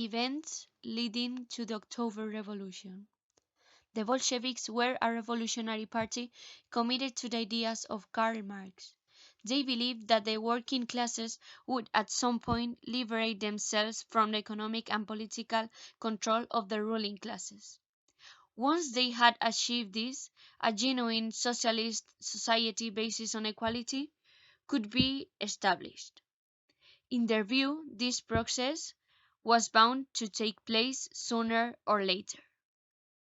Events leading to the October Revolution. The Bolsheviks were a revolutionary party committed to the ideas of Karl Marx. They believed that the working classes would at some point liberate themselves from the economic and political control of the ruling classes. Once they had achieved this, a genuine socialist society based on equality could be established. In their view, this process was bound to take place sooner or later.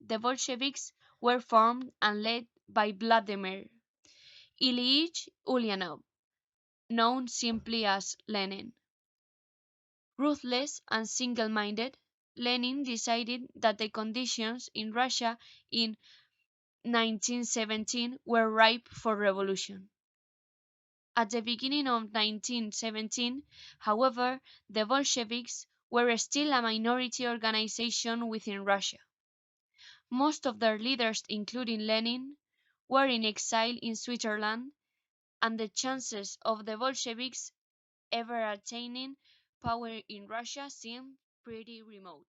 The Bolsheviks were formed and led by Vladimir Ilyich Ulyanov, known simply as Lenin. Ruthless and single-minded, Lenin decided that the conditions in Russia in 1917 were ripe for revolution. At the beginning of 1917, however, the Bolsheviks were still a minority organization within Russia. Most of their leaders, including Lenin, were in exile in Switzerland, and the chances of the Bolsheviks ever attaining power in Russia seemed pretty remote.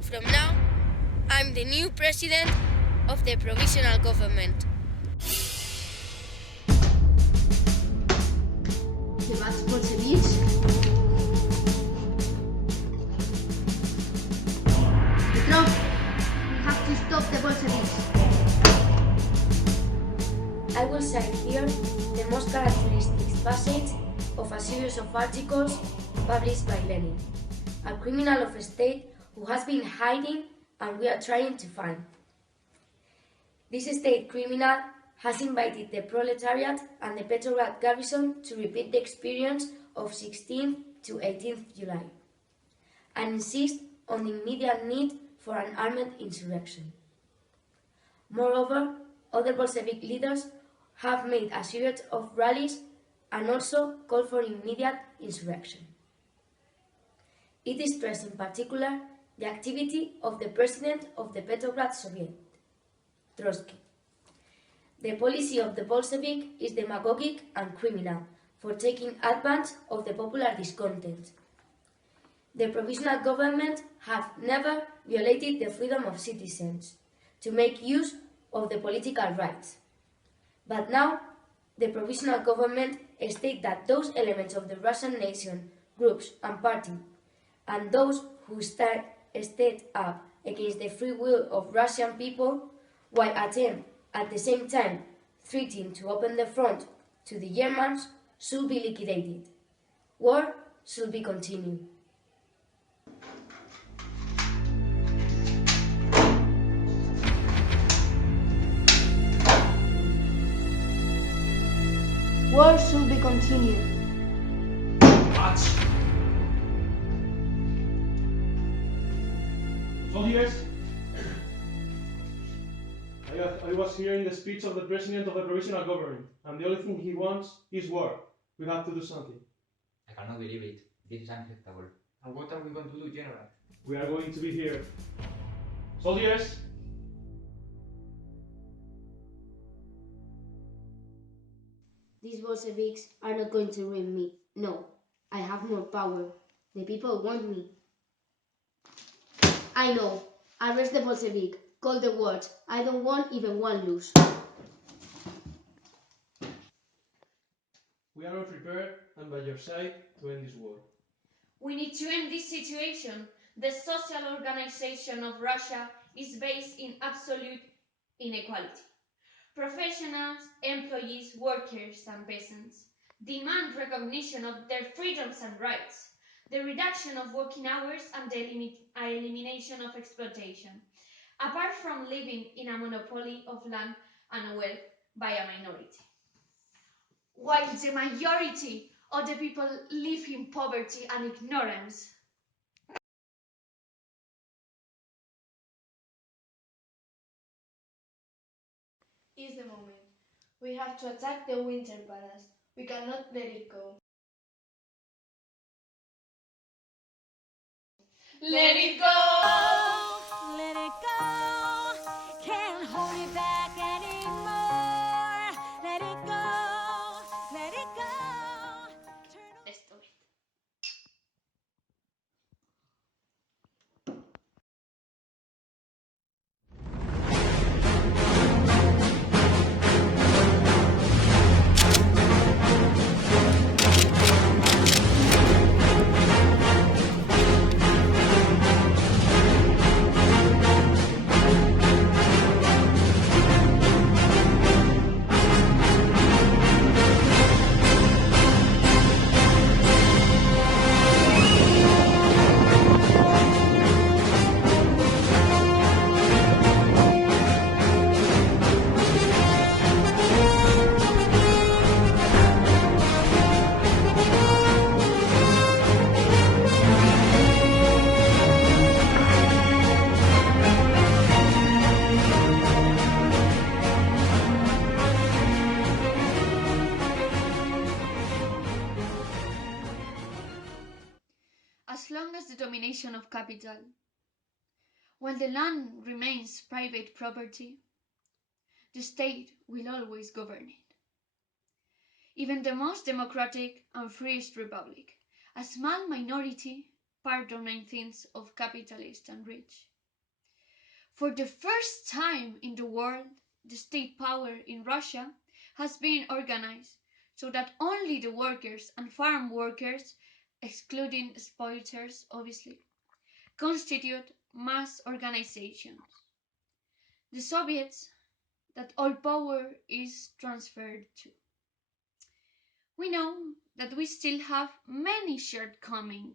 From now, I'm the new president of the provisional government. The bad Bolsheviks? Petrov, we have to stop the Bolsheviks. I will cite here the most characteristic passage of a series of articles published by Lenin, a criminal of state who has been hiding and we are trying to find. This state criminal has invited the proletariat and the Petrograd garrison to repeat the experience of 16th to 18th July and insist on the immediate need for an armed insurrection. Moreover, other Bolshevik leaders have made a series of rallies and also called for immediate insurrection. It is stressed in particular the activity of the president of the Petrograd Soviet, Trotsky. The policy of the Bolshevik is demagogic and criminal for taking advantage of the popular discontent. The provisional government have never violated the freedom of citizens to make use of the political rights. But now, the provisional government states that those elements of the Russian nation, groups and party, and those who stand up against the free will of Russian people, while attempt at the same time threatening to open the front to the Germans, should be liquidated. War should be continued. War should be continued. March! Soldiers, I was hearing the speech of the president of the provisional government, and the only thing he wants is war. We have to do something. I cannot believe it. This is unacceptable. And what are we going to do, General? We are going to be here. Soldiers! These Bolsheviks are not going to ruin me. No, I have more power. The people want me. I know. Arrest the Bolshevik. Call the watch. I don't want even one loose. We are all prepared and by your side to end this war. We need to end this situation. The social organization of Russia is based in absolute inequality. Professionals, employees, workers, and peasants demand recognition of their freedoms and rights. the reduction of working hours and the elimination of exploitation, apart from living in a monopoly of land and wealth by a minority. While the majority of the people live in poverty and ignorance. Is the moment. We have to attack the winter palace. We cannot let it go. Let it go! Let it go. Can't hold it back anymore. Let it go. Let it go. Let's do it. As long as the domination of capital, while the land remains private property, the state will always govern it. Even the most democratic and freest republic, a small minority pardoning things of capitalist and rich. For the first time in the world, the state power in Russia has been organized so that only the workers and farm workers, excluding exploiters obviously, constitute mass organizations. The Soviets that all power is transferred to. We know that we still have many shortcomings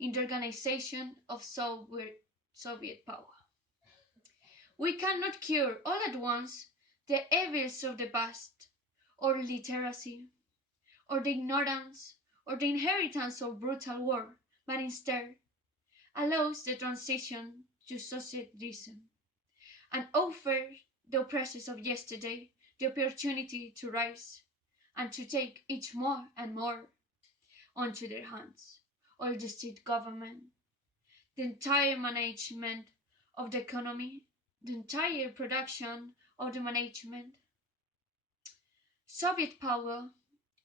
in the organization of Soviet power. We cannot cure all at once the evils of the past, or literacy, or the ignorance, or the inheritance of brutal war, but instead allows the transition to socialism and offers the oppressors of yesterday the opportunity to rise and to take each more and more onto their hands. All the state government, the entire management of the economy, the entire production of the management. Soviet power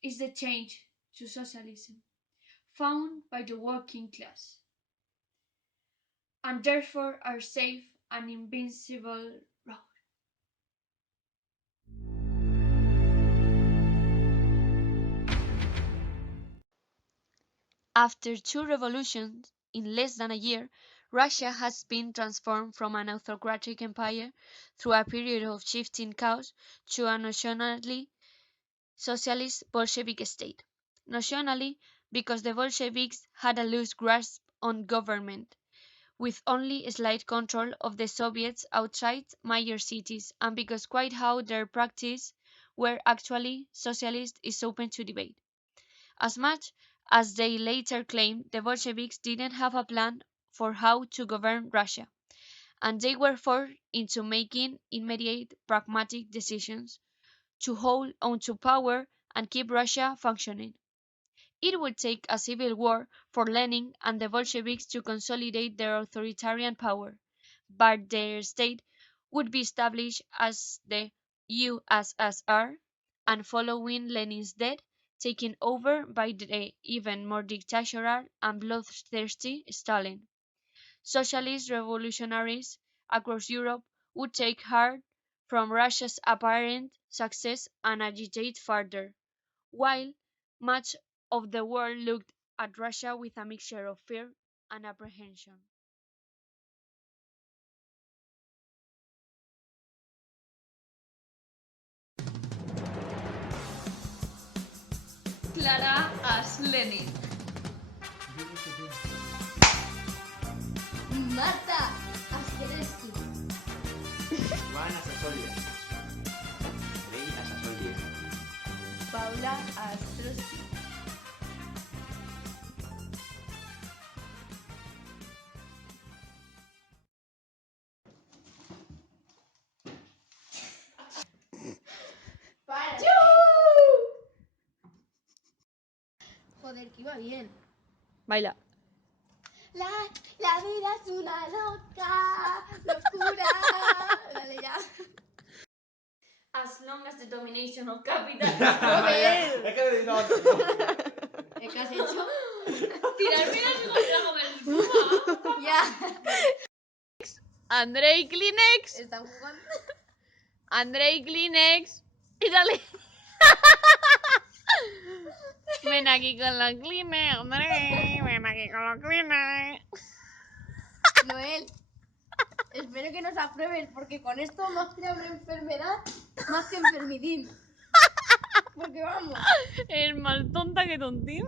is the change to socialism found by the working class, and therefore are safe and invincible road. After two revolutions in less than a year, Russia has been transformed from an autocratic empire through a period of shifting chaos to a nationally socialist Bolshevik state. Nationally, because the Bolsheviks had a loose grasp on government, with only slight control of the Soviets outside major cities, and because quite how their practice were actually socialist is open to debate. As much as they later claimed, the Bolsheviks didn't have a plan for how to govern Russia, and they were forced into making immediate pragmatic decisions to hold on to power and keep Russia functioning. It would take a civil war for Lenin and the Bolsheviks to consolidate their authoritarian power, but their state would be established as the USSR, and following Lenin's death, taken over by the even more dictatorial and bloodthirsty Stalin. Socialist revolutionaries across Europe would take heart from Russia's apparent success and agitate further, while much of the world looked at Russia with a mixture of fear and apprehension. Clara as Lenin. Marta Askeresky. Juan Asasolia. Rey Asasolia. Paula Astrosky. Para. Joder, que iba bien. Baila. La vida es una loca locura. Dale ya. As long as the domination of capital. Es que le digo ¿Qué has hecho? Tirarme las cosas con el puma. Ya. Andrei Kleenex. Están jugando. Andrei Kleenex. Y dale. Ven aquí con los Kleenex, Andrei. Ven aquí con los Kleenex. Noel, espero que nos apruebes porque con esto me has creado una enfermedad más que enfermidín. Porque vamos. Es más tonta que tontín.